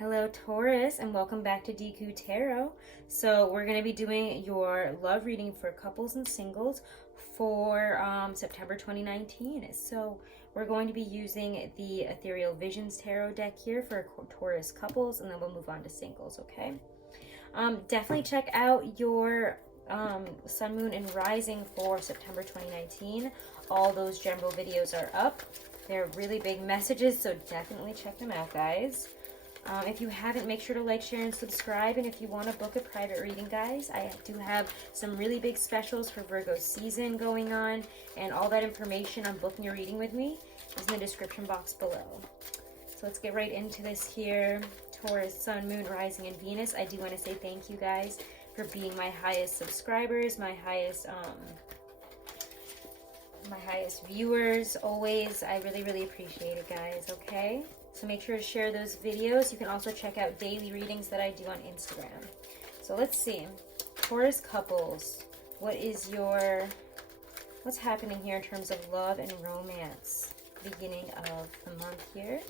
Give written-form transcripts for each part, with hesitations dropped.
Hello Taurus, and welcome back to Deku Tarot. So we're going to be doing your love reading for couples and singles for September 2019. So we're going to be using the Ethereal Visions Tarot deck here for Taurus couples, and then we'll move on to singles, okay? Definitely check out your Sun, Moon, and Rising for September 2019. All those general videos are up. They're really big messages, so definitely check them out, guys. If you haven't, make sure to like, share, and subscribe. And if you want to book a private reading, guys, I do have some really big specials for Virgo season going on. And all that information on booking your reading with me is in the description box below. So let's get right into this here. Taurus, Sun, Moon, Rising, and Venus. I do want to say thank you, guys, for being my highest subscribers, my highest viewers. Always, I really appreciate it, guys. Okay. So make sure to share those videos. You can also check out daily readings that I do on Instagram. So let's see. Taurus couples, what's happening here in terms of love and romance? Beginning of the month here.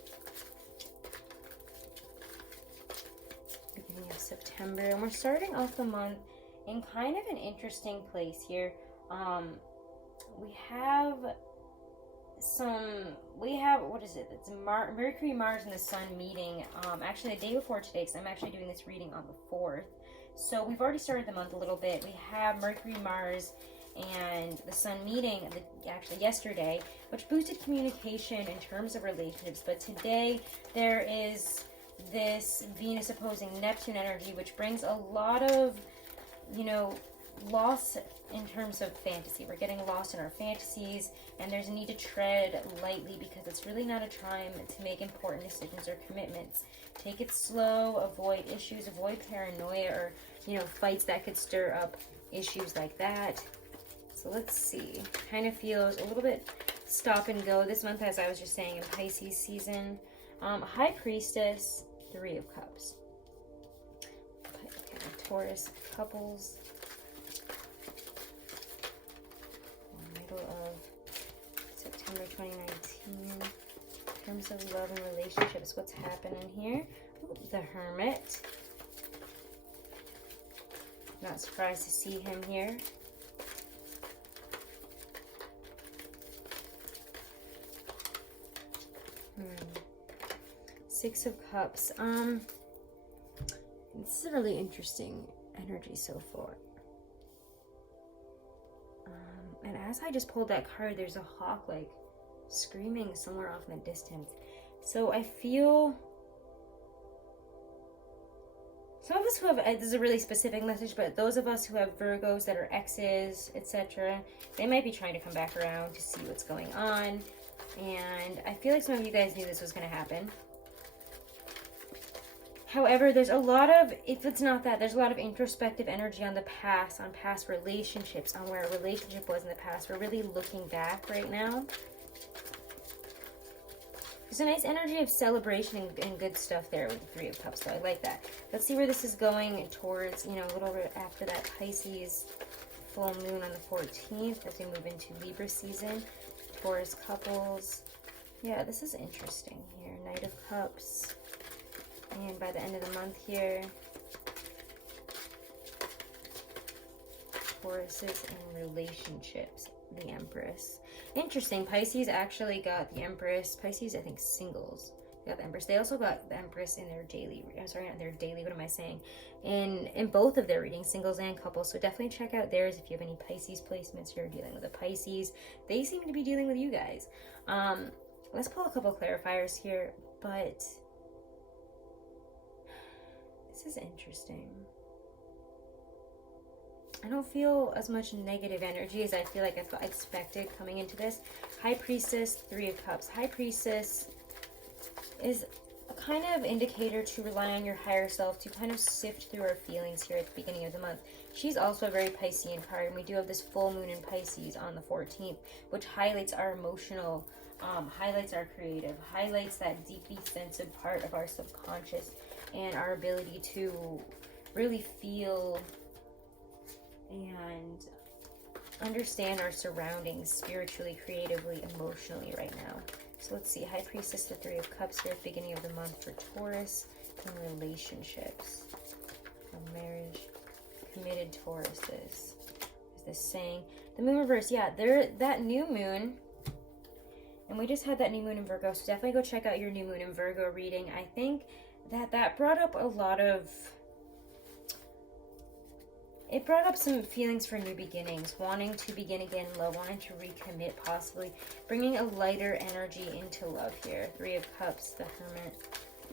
Beginning of September. And we're starting off the month in kind of an interesting place here. We have, what is it? It's Mercury, Mars, and the Sun meeting. Actually, the day before today, because I'm actually doing this reading on the 4th. So we've already started the month a little bit. We have Mercury, Mars, and the Sun meeting actually yesterday, which boosted communication in terms of relationships. But today, there is this Venus opposing Neptune energy, which brings a lot of, loss in terms of fantasy. We're getting lost in our fantasies, and there's a need to tread lightly because it's really not a time to make important decisions or commitments. Take it slow, avoid issues, avoid paranoia or, fights that could stir up issues like that. So let's see. Kind of feels a little bit stop and go this month, as I was just saying, in Pisces season. High Priestess, 3 of Cups. Okay, Taurus couples. Of September 2019 in terms of love and relationships. What's happening here? Ooh, the Hermit. Not surprised to see him here. Six of Cups. This is a really interesting energy so far. And as I just pulled that card, there's a hawk screaming somewhere off in the distance. So I feel some of us who have, this is a really specific message, but those of us who have Virgos that are exes, etc., they might be trying to come back around to see what's going on. And I feel like some of you guys knew this was going to happen. However, there's a lot of, if it's not that, there's a lot of introspective energy on the past, on past relationships, on where a relationship was in the past. We're really looking back right now. There's a nice energy of celebration and good stuff there with the 3 of Cups, so I like that. Let's see where this is going towards, a little bit after that Pisces full moon on the 14th as we move into Libra season. Taurus couples. Yeah, this is interesting here. Knight of Cups. And by the end of the month here, Tauruses and relationships, the Empress. Interesting, Pisces actually got the Empress. Pisces, I think, singles got the Empress. They also got the Empress in their daily, what am I saying? In both of their readings, singles and couples. So definitely check out theirs if you have any Pisces placements. You're dealing with a Pisces. They seem to be dealing with you guys. Let's pull a couple clarifiers here, but this is interesting. I don't feel as much negative energy as I feel like I expected coming into this. High Priestess, 3 of Cups. High Priestess is a kind of indicator to rely on your higher self to kind of sift through our feelings here at the beginning of the month. She's also a very Piscean card, and we do have this full moon in Pisces on the 14th, which highlights our emotional, highlights our creative, highlights that deeply sensitive part of our subconscious and our ability to really feel and understand our surroundings spiritually, creatively, emotionally right now. So let's see, High Priestess, the 3 of Cups here at the beginning of the month for Taurus. in relationships or marriage, committed Tauruses. Is this saying? The moon reverse, yeah, that new moon, and we just had that new moon in Virgo, so definitely go check out your new moon in Virgo reading. I think that brought up a lot of, it brought up some feelings for new beginnings, wanting to begin again in love, wanting to recommit possibly, bringing a lighter energy into love here. Three of Cups, the Hermit,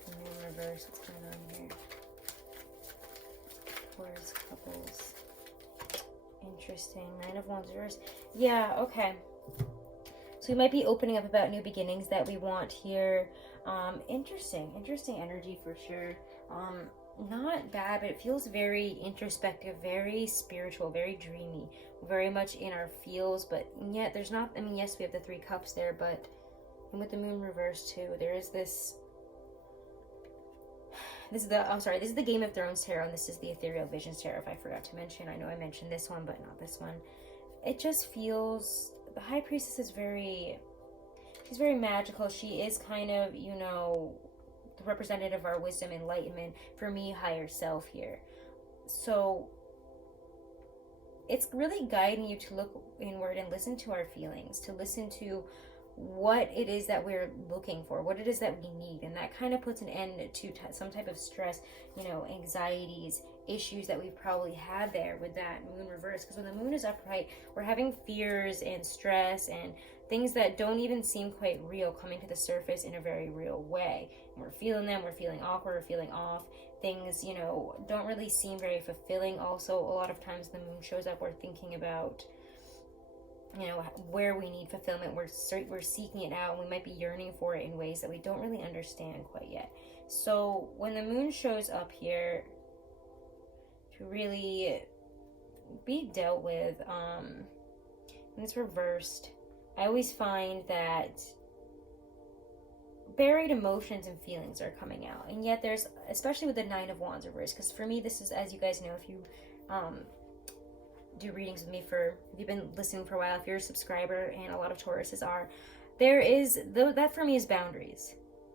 the moon reverse, what's going on here? Taurus couples. Interesting. Nine of Wands reverse. Yeah, okay. So we might be opening up about new beginnings that we want here. Interesting energy for sure. Not bad, but it feels very introspective, very spiritual, very dreamy, very much in our feels, but yet there's not, I mean, yes, we have the Three Cups there, but, and with the moon reverse too, there is this is the Game of Thrones tarot, and this is the Ethereal Visions tarot, if I forgot to mention. I know I mentioned this one, but not this one. It just feels, the High Priestess is she's very magical. She is kind of, you know, the representative of our wisdom, enlightenment, for me, higher self here. So it's really guiding you to look inward and listen to our feelings, to listen to what it is that we're looking for, what it is that we need, and that kind of puts an end to some type of stress, you know, anxieties, issues that we've probably had there with that moon reverse. Because when the moon is upright, we're having fears and stress and things that don't even seem quite real coming to the surface in a very real way. And we're feeling them, we're feeling awkward, we're feeling off. Things, you know, don't really seem very fulfilling. Also, a lot of times the moon shows up, we're thinking about, you know, where we need fulfillment. We're seeking it out, and we might be yearning for it in ways that we don't really understand quite yet. So when the moon shows up here to really be dealt with, and it's reversed, I always find that buried emotions and feelings are coming out. And yet there's, especially with the Nine of Wands reversed, because for me, this is, as you guys know, if you do readings with me if you've been listening for a while, if you're a subscriber, and a lot of Tauruses are, that for me is boundaries.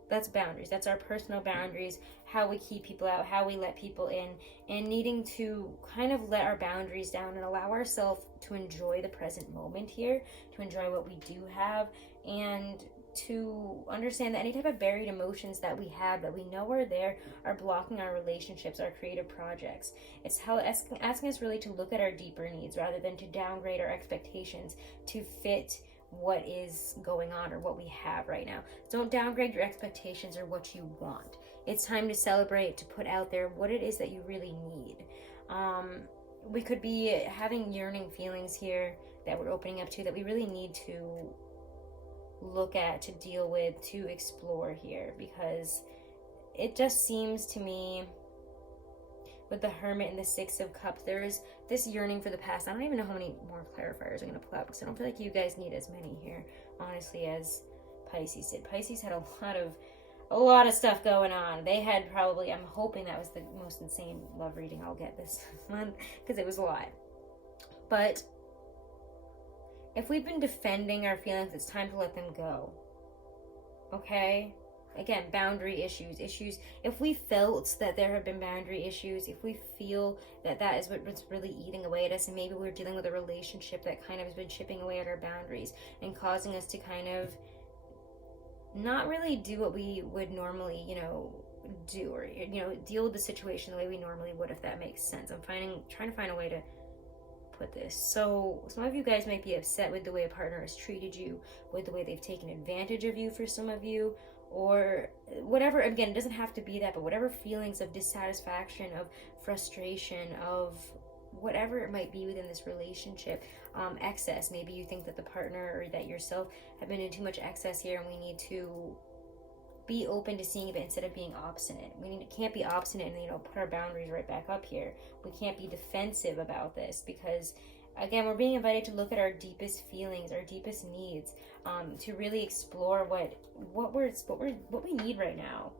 That's boundaries. That's our personal boundaries, how we keep people out, how we let people in, and needing to kind of let our boundaries down and allow ourselves to enjoy the present moment here, to enjoy what we do have, and to understand that any type of buried emotions that we have that we know are there are blocking our relationships, our creative projects. It's asking us really to look at our deeper needs rather than to downgrade our expectations to fit what is going on or what we have right now. Don't downgrade your expectations or what you want. It's time to celebrate, to put out there what it is that you really need. We could be having yearning feelings here that we're opening up to, that we really need to look at, to deal with, to explore here, because it just seems to me with the Hermit and the Six of Cups, there is this yearning for the past. I don't even know how many more clarifiers I'm going to pull out, because I don't feel like you guys need as many here, honestly, as Pisces did. Pisces had a lot of stuff going on. They had probably, I'm hoping that was the most insane love reading I'll get this month, because it was a lot. But if we've been defending our feelings, it's time to let them go. Okay? Again, boundary issues. If we felt that there have been boundary issues, if we feel that that is what's really eating away at us, and maybe we're dealing with a relationship that kind of has been chipping away at our boundaries and causing us to kind of not really do what we would normally, you know, do, or, you know, deal with the situation the way we normally would, if that makes sense. I'm trying to find a way to put this. So some of you guys might be upset with the way a partner has treated you, with the way they've taken advantage of you for some of you, or whatever. Again, it doesn't have to be that, but whatever feelings of dissatisfaction, of frustration, of whatever it might be within this relationship, excess. Maybe you think that the partner or that yourself have been in too much excess here, and we need to be open to seeing it instead of being obstinate. Can't be obstinate and, you know, put our boundaries right back up here. We can't be defensive about this, because again, we're being invited to look at our deepest feelings, our deepest needs, to really explore what we need right now,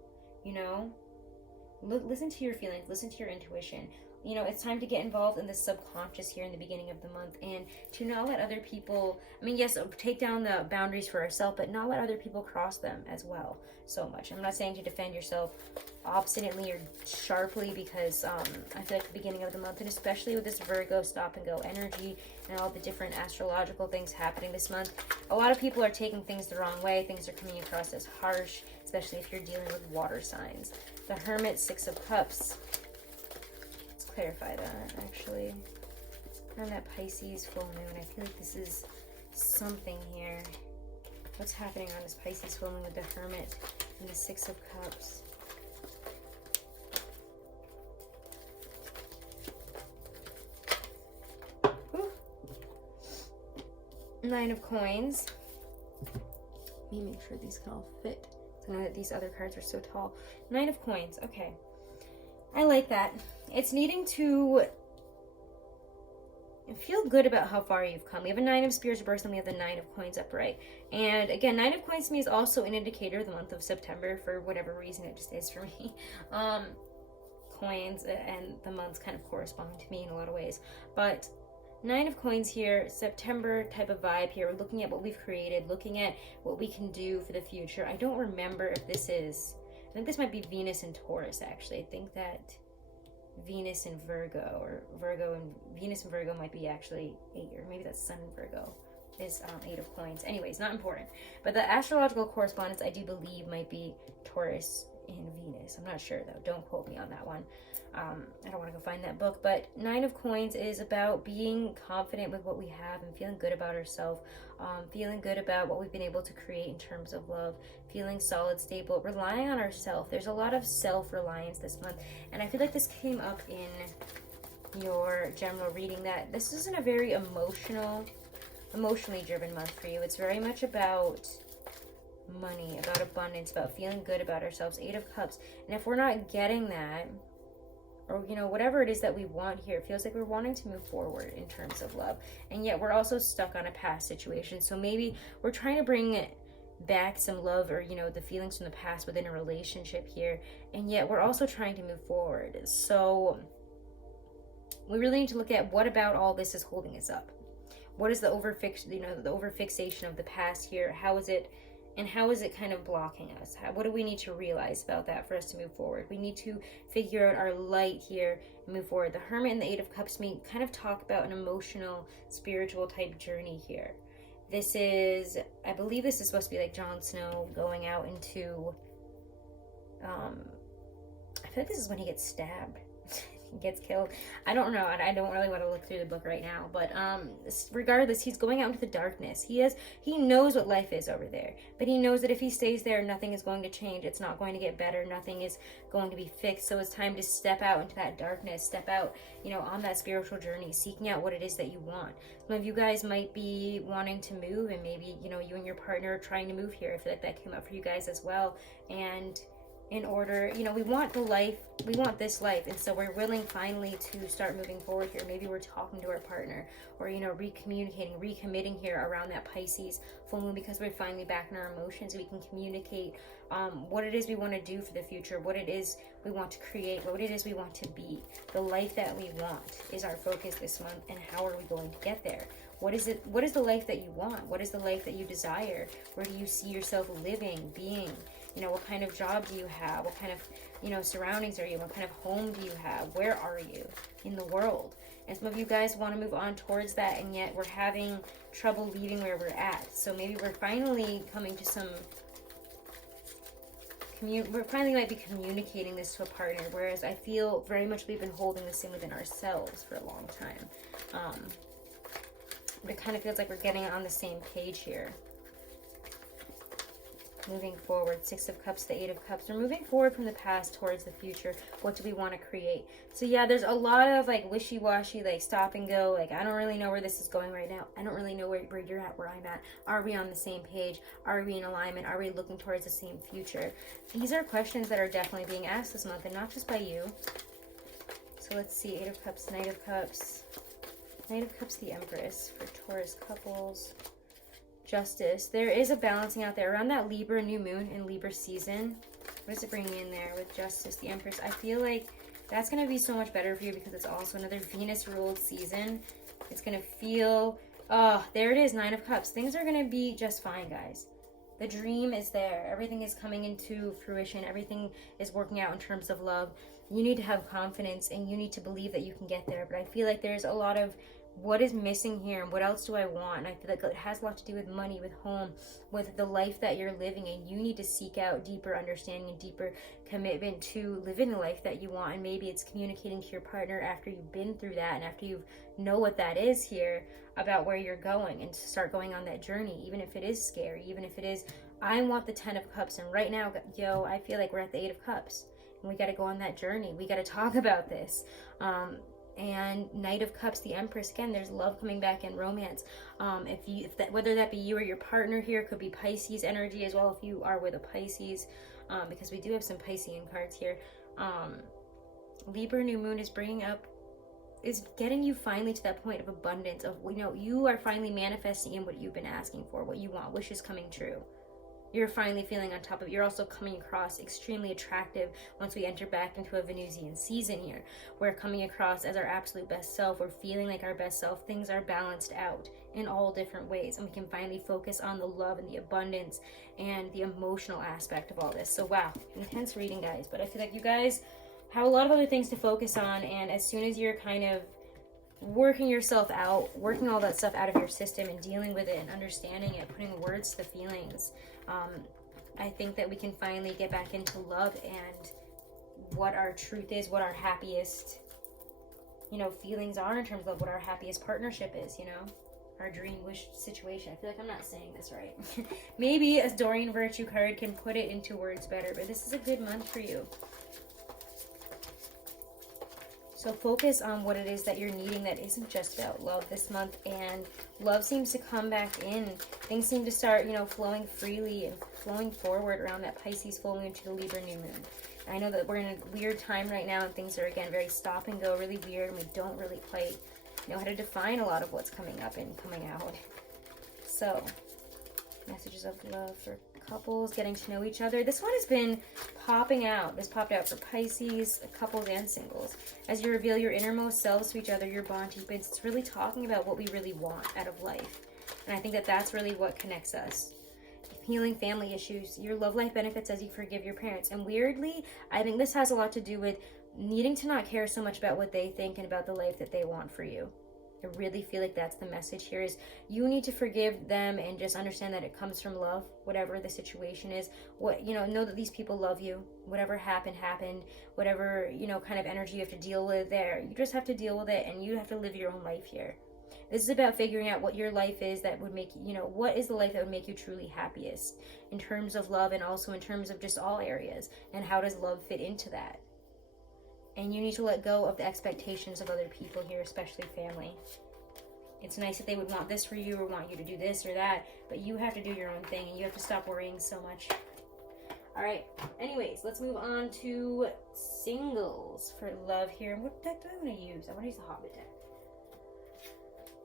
you know? Listen to your feelings, listen to your intuition. You know, it's time to get involved in the subconscious here in the beginning of the month, and to not let other people, I mean, yes, take down the boundaries for ourselves, but not let other people cross them as well so much. I'm not saying to defend yourself obstinately or sharply, because I feel like the beginning of the month, and especially with this Virgo stop and go energy and all the different astrological things happening this month, a lot of people are taking things the wrong way. Things are coming across as harsh, especially if you're dealing with water signs. The Hermit, Six of Cups. Let's clarify that, actually. On that Pisces full moon, I feel like this is something here. What's happening on this Pisces full moon with the Hermit and the Six of Cups? Ooh. Nine of Coins. Let me make sure these can all fit. I know that these other cards are so tall. Nine of Coins. Okay. I like that. It's needing to feel good about how far you've come. We have a Nine of Spears reversed, and we have the Nine of Coins upright. And again, Nine of Coins to me is also an indicator of the month of September, for whatever reason it just is for me. Coins and the months kind of correspond to me in a lot of ways. But Nine of Coins here, September type of vibe here. We're looking at what we've created, looking at what we can do for the future. I don't remember if this is, I think this might be Venus and Taurus, actually. I think that Venus and Virgo, or Virgo and Venus and Virgo might be actually 8, or maybe that's Sun and Virgo is 8 of Coins. Anyways, not important. But the astrological correspondence, I do believe, might be Taurus and Venus. I'm not sure, though. Don't quote me on that one. I don't want to go find that book, but Nine of Coins is about being confident with what we have and feeling good about ourselves, feeling good about what we've been able to create in terms of love, feeling solid, stable, relying on ourselves. There's a lot of self-reliance this month, and I feel like this came up in your general reading, that this isn't a very emotionally driven month for you. It's very much about money, about abundance, about feeling good about ourselves. 8 of Cups. And if we're not getting that, or, you know, whatever it is that we want here, it feels like we're wanting to move forward in terms of love, and yet we're also stuck on a past situation. So maybe we're trying to bring back some love, or, you know, the feelings from the past within a relationship here, and yet we're also trying to move forward. So we really need to look at what about all this is holding us up. What is the overfixation of the past here? How is it kind of blocking us? What do we need to realize about that for us to move forward? We need to figure out our light here and move forward. The Hermit and the 8 of Cups kind of talk about an emotional, spiritual type journey here. This is, I believe this is supposed to be like Jon Snow going out into, I feel like this is when he gets stabbed. Gets killed. I don't know. I don't really want to look through the book right now, but regardless, he's going out into the darkness. He knows what life is over there, but he knows that if he stays there, nothing is going to change. It's not going to get better. Nothing is going to be fixed. So it's time to step out into that darkness, step out, you know, on that spiritual journey, seeking out what it is that you want. Some of you guys might be wanting to move, and maybe, you know, you and your partner are trying to move here. I feel like that came up for you guys as well. And in order, you know, we want this life, and so we're willing finally to start moving forward here. Maybe we're talking to our partner, or, you know, recommitting here around that Pisces full moon, because we're finally back in our emotions. We can communicate what it is we want to do for the future, what it is we want to create, what it is we want to be. The life that we want is our focus this month, and how are we going to get there? What is the life that you want? What is the life that you desire? Where do you see yourself living, being? You know, what kind of job do you have? What kind of, you know, surroundings are you? What kind of home do you have? Where are you in the world? And some of you guys want to move on towards that, and yet we're having trouble leaving where we're at. So maybe we're finally coming to some, we're finally might be communicating this to a partner, whereas I feel very much we've been holding this in within ourselves for a long time. But it kind of feels like we're getting on the same page here. Moving forward, 6 of Cups, the 8 of Cups. We're moving forward from the past towards the future. What do we want to create? So yeah, there's a lot of like wishy-washy, like stop and go. Like, I don't really know where this is going right now. I don't really know where you're at, where I'm at. Are we on the same page? Are we in alignment? Are we looking towards the same future? These are questions that are definitely being asked this month, and not just by you. So let's see, 8 of Cups, Knight of Cups. Knight of Cups, the Empress for Taurus couples. Justice. There is a balancing out there around that Libra new moon and Libra season. What is it bringing in there with Justice, the Empress? I feel like that's going to be so much better for you because it's also another Venus-ruled season. It's going to feel... Oh, there it is, Nine of Cups. Things are going to be just fine, guys. The dream is there. Everything is coming into fruition. Everything is working out in terms of love. You need to have confidence and you need to believe that you can get there. But I feel like there's a lot of what is missing here and what else do I want? And I feel like it has a lot to do with money, with home, with the life that you're living. And you need to seek out deeper understanding and deeper commitment to living the life that you want. And maybe it's communicating to your partner after you've been through that and after you know what that is here about where you're going, and to start going on that journey, even if it is scary, even if it is, I want the 10 of Cups. And right now, yo, I feel like we're at the 8 of Cups. And we got to go on that journey. We got to talk about this. And Knight of Cups, the Empress, again, there's love coming back in romance. Whether that be you or your partner here, could be Pisces energy as well if you are with a Pisces, because we do have some Piscean cards here. Libra new moon is getting you finally to that point of abundance of, you are finally manifesting in what you've been asking for, what you want, wishes coming true. You're finally feeling on top of it. You're also coming across extremely attractive once we enter back into a Venusian season here. We're coming across as our absolute best self. We're feeling like our best self. Things are balanced out in all different ways. And we can finally focus on the love and the abundance and the emotional aspect of all this. So wow, intense reading, guys. But I feel like you guys have a lot of other things to focus on. And as soon as you're kind of working yourself out, working all that stuff out of your system and dealing with it and understanding it, putting words to the feelings, I think that we can finally get back into love and what our truth is, what our happiest, feelings are in terms of what our happiest partnership is, our dream wish situation. I feel like I'm not saying this right. Maybe a Dorian Virtue card can put it into words better, but this is a good month for you. So focus on what it is that you're needing that isn't just about love this month, and love seems to come back in. Things seem to start, flowing freely and flowing forward around that Pisces full moon to the Libra new moon. I know that we're in a weird time right now and things are, again, very stop and go, really weird, and we don't really quite know how to define a lot of what's coming up and coming out. So, messages of love for couples, getting to know each other. This one has been popping out. This popped out for Pisces, couples and singles. As you reveal your innermost selves to each other, your bond deepens. It's really talking about what we really want out of life. And I think that that's really what connects us. Healing family issues. Your love life benefits as you forgive your parents. And weirdly, I think this has a lot to do with needing to not care so much about what they think and about the life that they want for you. I really feel like that's the message here, is you need to forgive them and just understand that it comes from love, whatever the situation is. Know that these people love you. Whatever happened, whatever, kind of energy you have to deal with there. You just have to deal with it, and you have to live your own life here. This is about figuring out what your life is that would make what is the life that would make you truly happiest in terms of love and also in terms of just all areas, and how does love fit into that? And you need to let go of the expectations of other people here, especially family. It's nice that they would want this for you or want you to do this or that, but you have to do your own thing and you have to stop worrying so much. All right. Anyways, let's move on to singles for love here. What deck do I want to use? I want to use the Hobbit deck.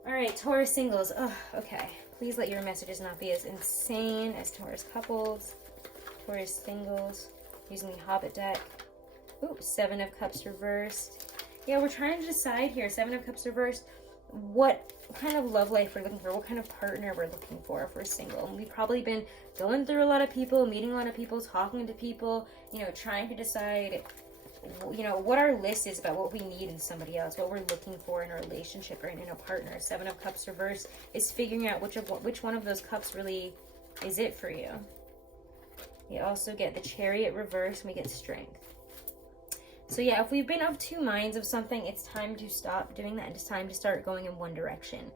All right, Taurus singles. Oh, okay. Please let your messages not be as insane as Taurus couples. Taurus singles using the Hobbit deck. Ooh, 7 of Cups reversed. Yeah, we're trying to decide here. 7 of Cups reversed. What kind of love life we're looking for. What kind of partner we're looking for if we're single. And we've probably been going through a lot of people, meeting a lot of people, talking to people, trying to decide, what our list is about what we need in somebody else, what we're looking for in a relationship or in a partner. 7 of Cups reversed is figuring out which one of those cups really is it for you. You also get the Chariot reversed and we get Strength. So yeah, if we've been of two minds of something, it's time to stop doing that and it's time to start going in one direction.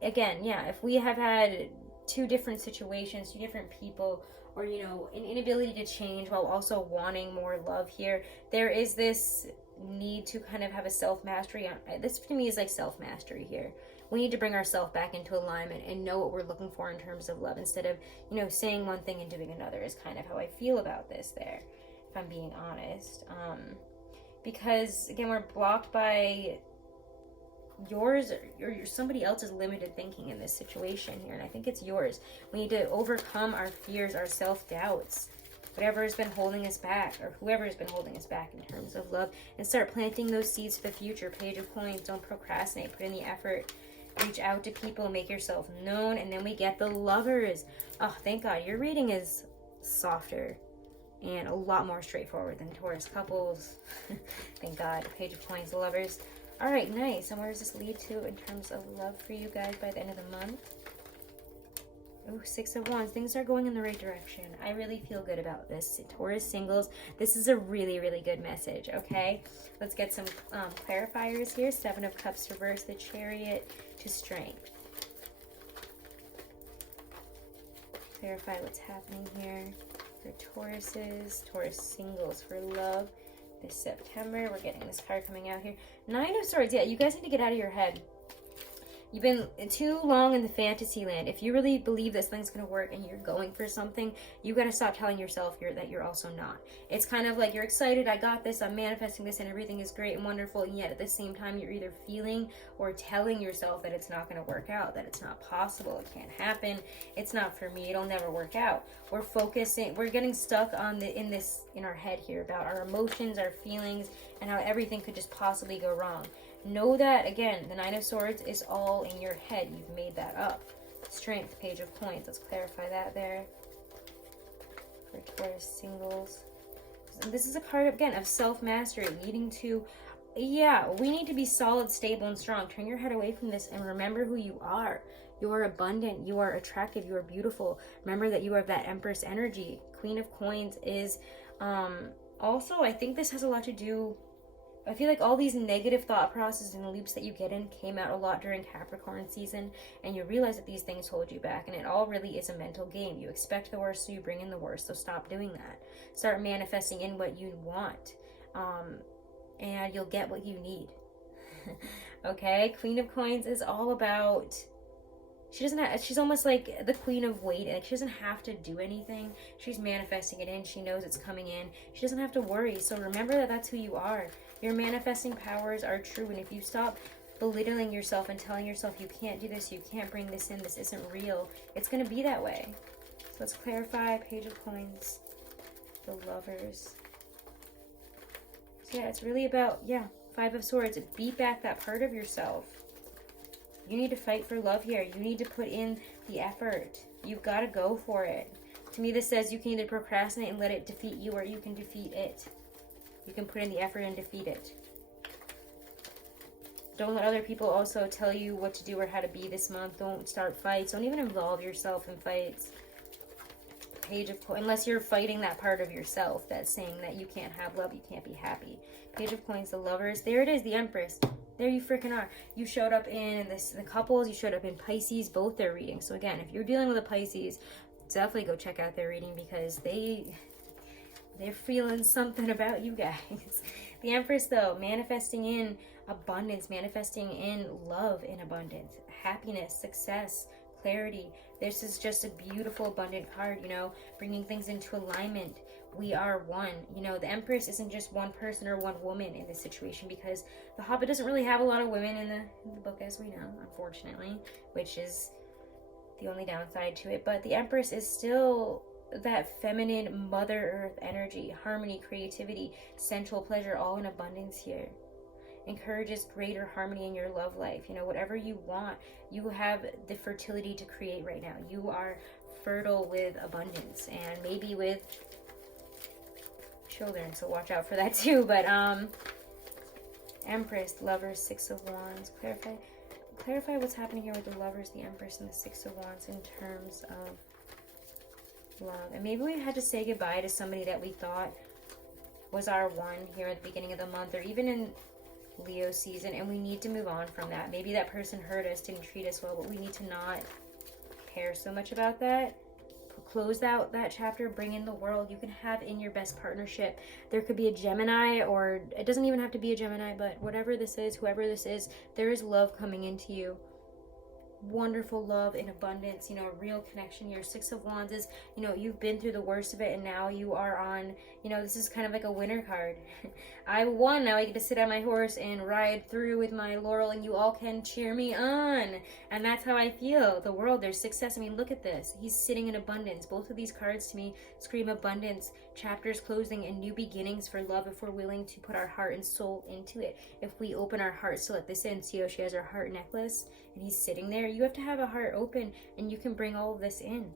Again, yeah, if we have had two different situations, two different people, or, an inability to change while also wanting more love here, there is this need to kind of have a self-mastery. This to me is like self-mastery here. We need to bring ourselves back into alignment and know what we're looking for in terms of love instead of, saying one thing and doing another is kind of how I feel about this there. If I'm being honest, because again, we're blocked by yours or somebody else's limited thinking in this situation here, and I think it's yours. We need to overcome our fears, our self-doubts, whatever has been holding us back, or whoever has been holding us back in terms of love, and start planting those seeds for the future. Page of Coins. Don't procrastinate. Put in the effort. Reach out to people. Make yourself known. And then we get the Lovers. Oh, thank God. Your reading is softer and a lot more straightforward than Taurus couples. Thank God. Page of Coins. The Lovers. All right, nice. And where does this lead to in terms of love for you guys by the end of the month? Oh, Six of Wands. Things are going in the right direction. I really feel good about this. Taurus singles, this is a really, really good message, okay? Let's get some clarifiers here. Seven of Cups reverse, the Chariot to Strength. Clarify what's happening here for Tauruses, Taurus singles for love this September. We're getting this card coming out here. Nine of Swords. Yeah, you guys need to get out of your head. You've been too long in the fantasy land. If you really believe this thing's going to work and you're going for something, you got to stop telling yourself that you're also not. It's kind of like you're excited, I got this, I'm manifesting this, and everything is great and wonderful, and yet at the same time you're either feeling or telling yourself that it's not going to work out, that it's not possible, it can't happen, it's not for me, it'll never work out. We're focusing, we're getting stuck on in our head here about our emotions, our feelings, and how everything could just possibly go wrong. Know that, again, the Nine of Swords is all in your head. You've made that up. Strength, Page of Coins. Let's clarify that there. For Taurus singles. This is a card, again, of self-mastery. Needing to, yeah, we need to be solid, stable, and strong. Turn your head away from this and remember who you are. You are abundant. You are attractive. You are beautiful. Remember that you have that Empress energy. Queen of Coins is, also, I think this has a lot to do, I feel like all these negative thought processes and loops that you get in came out a lot during Capricorn season, and you realize that these things hold you back, and it all really is a mental game. You expect the worst, so you bring in the worst, so stop doing that. Start manifesting in what you want, and you'll get what you need. Okay? Queen of Coins is all about, she's almost like the queen of waiting. Like, she doesn't have to do anything. She's manifesting it in. She knows it's coming in. She doesn't have to worry. So remember that that's who you are. Your manifesting powers are true, and if you stop belittling yourself and telling yourself you can't do this, you can't bring this in, this isn't real, it's going to be that way. So let's clarify. Page of Coins, the Lovers. So yeah, it's really about, yeah, Five of Swords. Beat back that part of yourself. You need to fight for love here. You need to put in the effort. You've got to go for it. To me, this says you can either procrastinate and let it defeat you, or you can defeat it. You can put in the effort and defeat it. Don't let other people also tell you what to do or how to be this month. Don't start fights. Don't even involve yourself in fights. Page of Coins, unless you're fighting that part of yourself that's saying that you can't have love, you can't be happy. Page of Coins, the Lovers. There it is, the Empress. There you freaking are. You showed up in the couples. You showed up in Pisces, both their readings. So again, if you're dealing with a Pisces, definitely go check out their reading, because they're feeling something about you guys. The Empress, though, manifesting in abundance, manifesting in love in abundance, happiness, success, clarity. This is just a beautiful, abundant card, you know, bringing things into alignment. We are one. You know, the Empress isn't just one person or one woman in this situation, because the Hobbit doesn't really have a lot of women in the book, as we know, unfortunately, which is the only downside to it. But the Empress is still that feminine Mother Earth energy, harmony, creativity, sensual pleasure, all in abundance here. Encourages greater harmony in your love life. You know, whatever you want, you have the fertility to create right now. You are fertile with abundance, and maybe with children, so watch out for that too. But Empress, Lovers, Six of Wands. Clarify what's happening here with the Lovers, the Empress, and the Six of Wands in terms of love. And maybe we had to say goodbye to somebody that we thought was our one here at the beginning of the month, or even in Leo season, and we need to move on from that. Maybe that person hurt us, didn't treat us well, but we need to not care so much about that. Close out that chapter, bring in the world. You can have in your best partnership. There could be a Gemini, or it doesn't even have to be a Gemini, but whatever this is, whoever this is, there is love coming into you. Wonderful love in abundance, you know, a real connection here. Six of Wands is, you know, you've been through the worst of it, and now you are on, you know, this is kind of like a winner card. I won, now I get to sit on my horse and ride through with my laurel, and you all can cheer me on. And that's how I feel. The world, there's success. I mean, look at this. He's sitting in abundance. Both of these cards to me scream abundance, chapters closing and new beginnings for love if we're willing to put our heart and soul into it. If we open our hearts to let this in. See how she has her heart necklace and he's sitting there? You have to have a heart open and you can bring all of this in.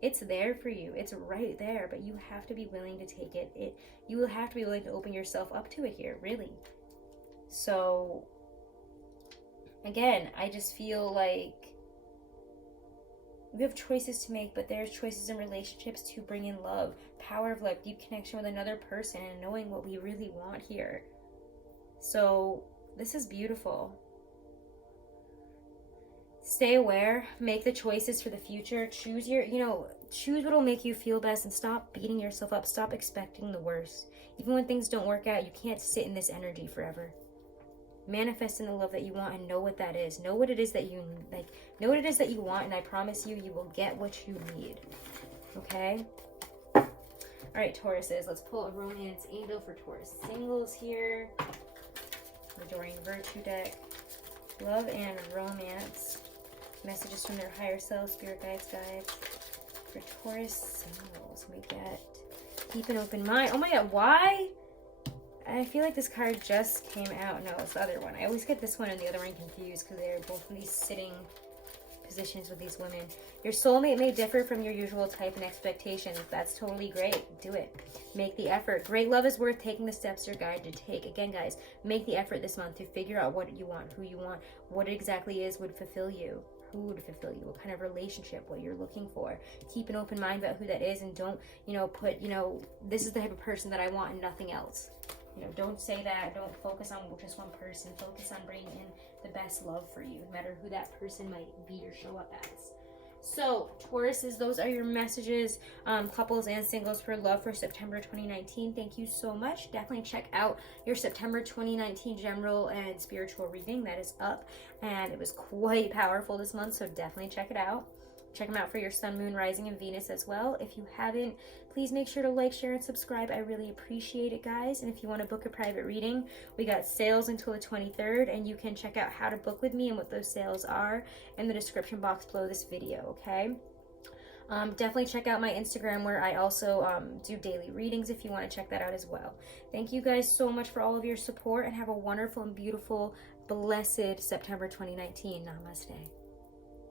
It's there for you. It's right there, but you have to be willing to take it. You will have to be willing to open yourself up to it here, really. So, again, I just feel like we have choices to make, but there's choices in relationships to bring in love, power of love, deep connection with another person, and knowing what we really want here. So this is beautiful. Stay aware, make the choices for the future, choose what will make you feel best, and stop beating yourself up. Stop expecting the worst. Even when things don't work out, you can't sit in this energy forever. Manifest in the love that you want and know what that is. Know what it is that you like. Know what it is that you want, and I promise you, you will get what you need. Okay? All right, Tauruses, let's pull a romance angel for Taurus singles here. Adoring Virtue deck. Love and romance. Messages from their higher self, spirit guides, for Taurus singles. We get keep an open mind. Oh my God, why? I feel like this card just came out. No, it's the other one. I always get this one and the other one confused because they're both in these sitting positions with these women. Your soulmate may differ from your usual type and expectations. That's totally great. Do it. Make the effort. Great love is worth taking the steps your guide to take. Again, guys, make the effort this month to figure out what you want, who you want, what it exactly is would fulfill you. Who would fulfill you? What kind of relationship? What you're looking for? Keep an open mind about who that is, and don't, put, this is the type of person that I want and nothing else. Don't say that. Don't focus on just one person. Focus on bringing in the best love for you, no matter who that person might be or show up as. So, Tauruses, those are your messages, couples and singles for love for September 2019. Thank you so much. Definitely check out your September 2019 general and spiritual reading. That is up, and it was quite powerful this month, so definitely check it out. Check them out for your sun, moon, rising, and Venus as well. If you haven't, please make sure to like, share, and subscribe. I really appreciate it, guys. And if you want to book a private reading, we got sales until the 23rd, and you can check out how to book with me and what those sales are in the description box below this video, okay? Definitely check out my Instagram where I also do daily readings if you want to check that out as well. Thank you guys so much for all of your support, and have a wonderful and beautiful, blessed September 2019. Namaste.